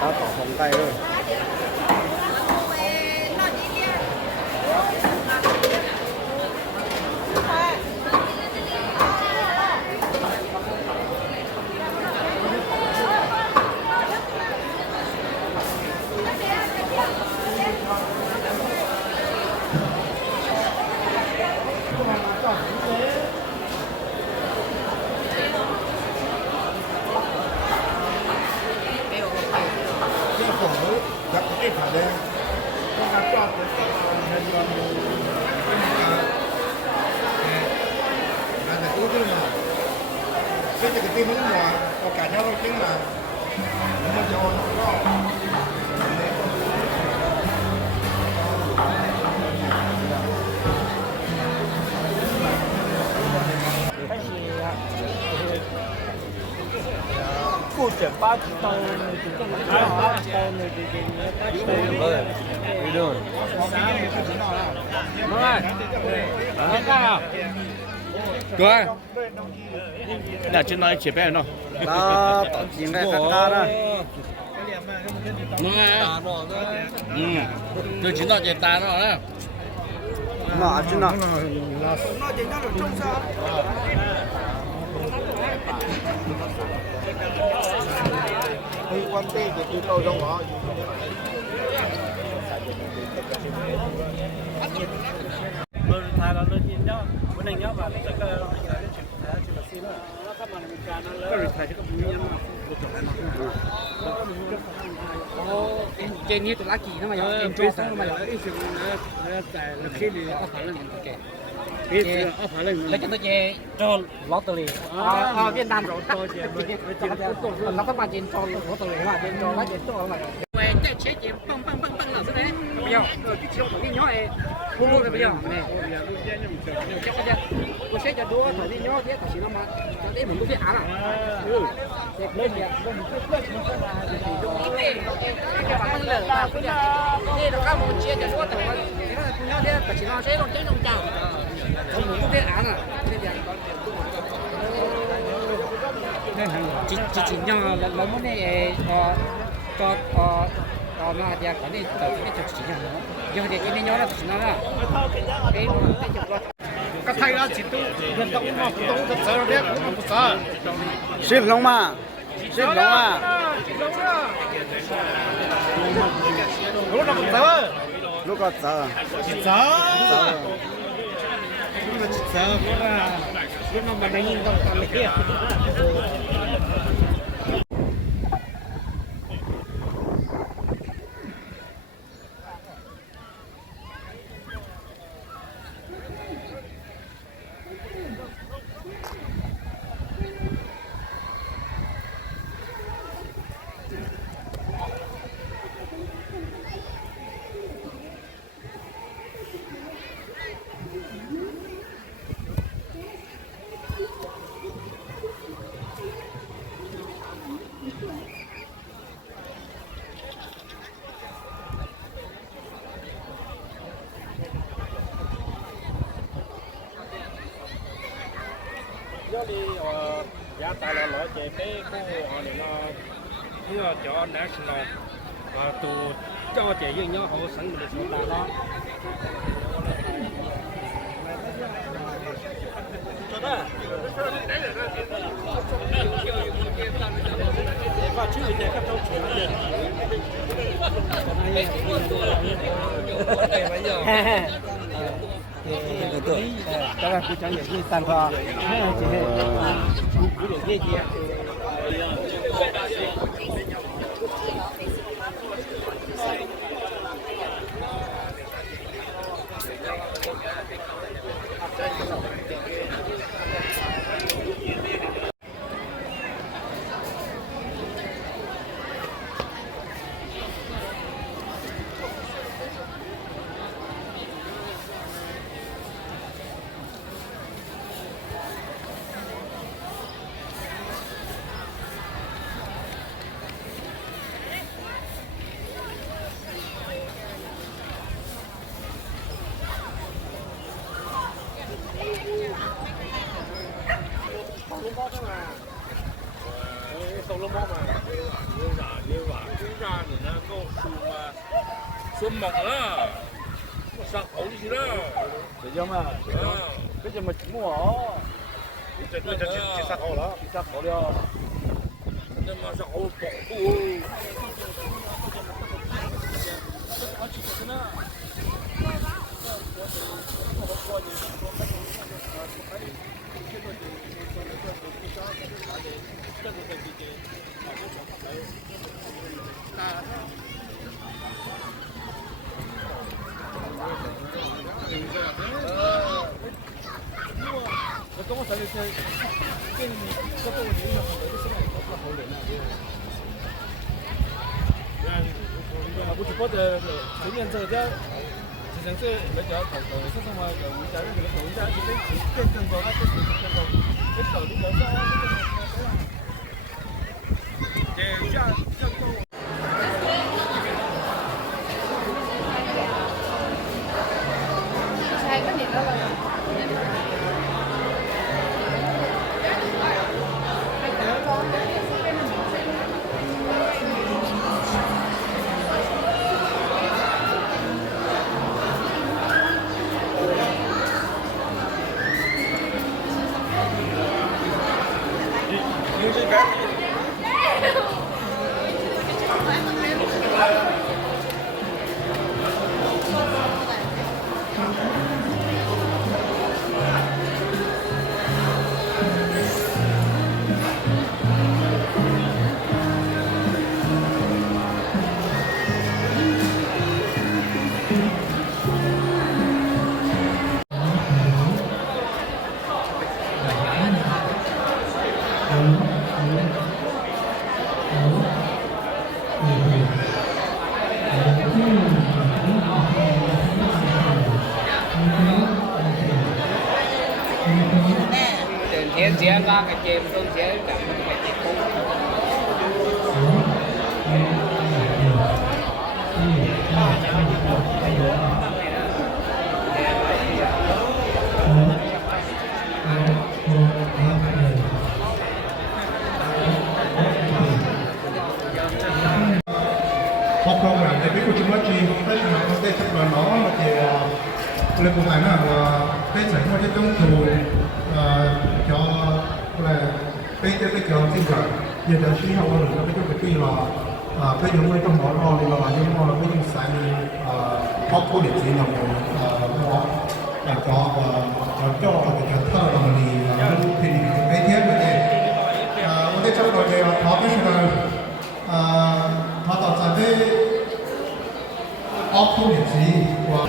tao tỏ phòng tay rồi. Gặp cái phải đây, con cá chọt với con là cứ thế mà cái tim nó nhỏ, còn cả nhau chính là nó cho nó不整八刀，How you doing? Đúng rồi. Nghe cao. Rồi. Là trên này chỉ bé nó. Đó, tỏ chuyện này khác ta đó. Đúng rồi. Tôi chỉ nói chuyện ta đó đó. Nó chứ nó. Nó chỉ nói được trong sao. khi quan tê thì tôi tôi trong đó Tôi thay là tôi nhìn nhá, bữa nay nhá và tất cả những cái chuyện thay chuyện là xin rồi. Nó các bạn mình can nó cái thay cái bún nhá mà được chọn nó. Cái này tôi lá kỳ nó mà giờ em cho xong mà giờ cái chuyện nó tại là khi thì nó phải là những cái cái phải là lấy cái tôi cho lottery Việt Nam rồi tôi nó các bạn trên cho lottery mà trên cho lá trên cho mà quen cái chế chế băng băng băng băng là thế đấy bây giờ cái chiều của cái nhỏ này mua mua bây giờ này tôi sẽ cho đua thời đi nhỏ thế chỉ nó mà để mình có thể ăn à lên vậy cái bạn lỡ mà cái này nó cao một chia cho đua thời nó thế chỉ nó sẽ nó chế nó chào không có thể ăn à chỉ nhau là món này cho nó thì cái này cho chỉ nhau nhưng mà cái nhỏ là chỉ nó là cái thay ra chỉ tu nhân động mà cũng thật sự đấy cũng không sợ xếp lông mà lúc nào cũng sợ lúc có sợ chỉ sợ lúc mà chỉ sợ lúc mà mình nhìn không còn kia đi giá tài là nói về cái họ này nó vừa cho national và tụ cho trẻ với nhau họ sẵn mình số tài đó và chứ để các cháu chuyển tiền các bạn cứ chẳng những cái sản phẩm chỉ hệ cứ để cái gì sông lông bó mà 你话公家人啊，告诉嘛，说忙了，上好去了，这叫嘛？这叫嘛？木哦，这上好了，上好了。那么上好保护。我跟我说的是，跟你这个问题有好多的，现在都是好人了。不是或者前面这个之前是那叫说什么叫人家那个人家是变更高，这是变高，这手里头上对，像够。还跟你那个。Thiên sẽ ba cái chim tôi sẽ gặp cái chim cũ. Học program thì biết của chúng nó chi cái mà nó sẽ chắc là nó thì lên cùng này là cái sản phẩm cái công cụ cho là cái trường sinh hoạt giờ để suy học hơn nữa cái cái là cái những cái trong đó là những cái những sản học của điện tử nào nó cho cái thơ là mình thì cái thiết vậy thì trong đó thì họ biết là họ tạo ra cái học của điện tử và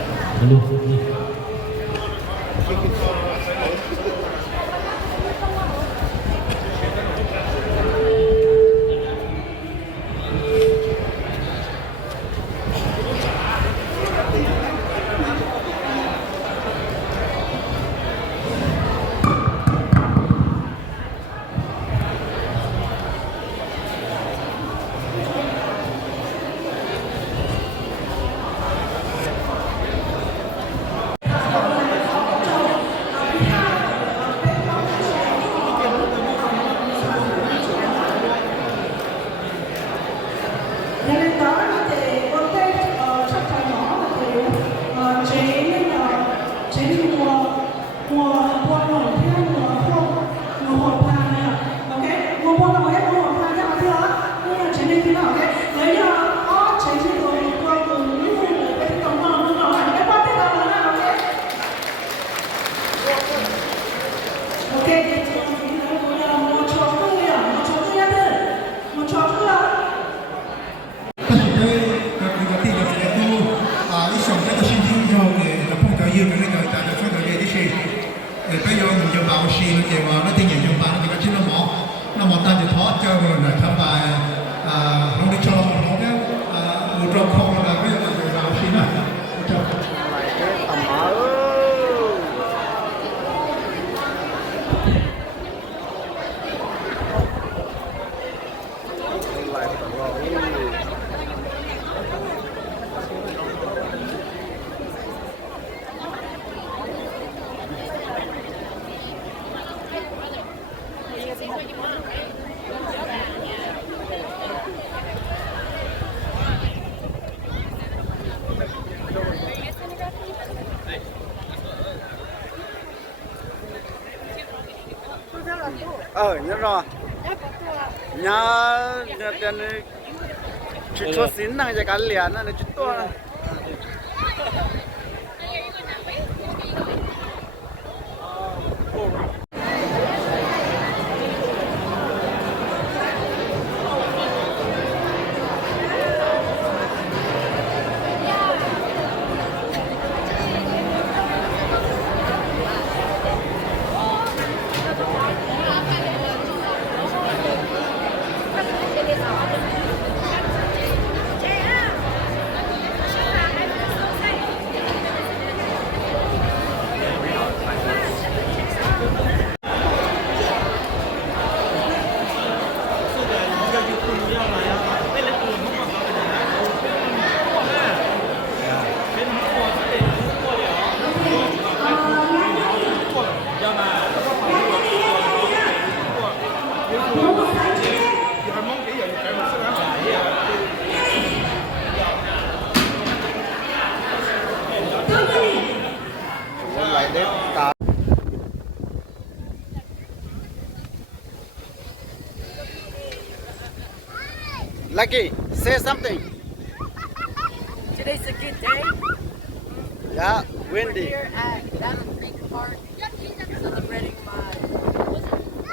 bây giờ mình dùng bảo xì nó chỉ vào nó thì nhận dùng bảo nó chỉ có chín nó một ta chỉ thoát cho rồi là thắp bài không đi cho nó cái một trong không là bây giờ mình dùng bảo xì này nhớ rồi nhớ tiền chút chút xin năng cho cái liền nó chút to lại đẹp cả Lucky, say something. Today's a good day. Yeah, windy. Here at Diamond Creek Park, celebrating my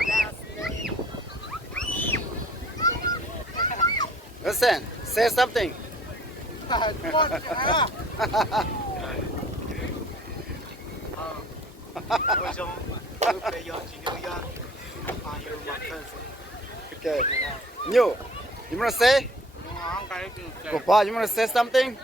last day. Listen, say something. Okay. You wanna say? Papa, you wanna say something?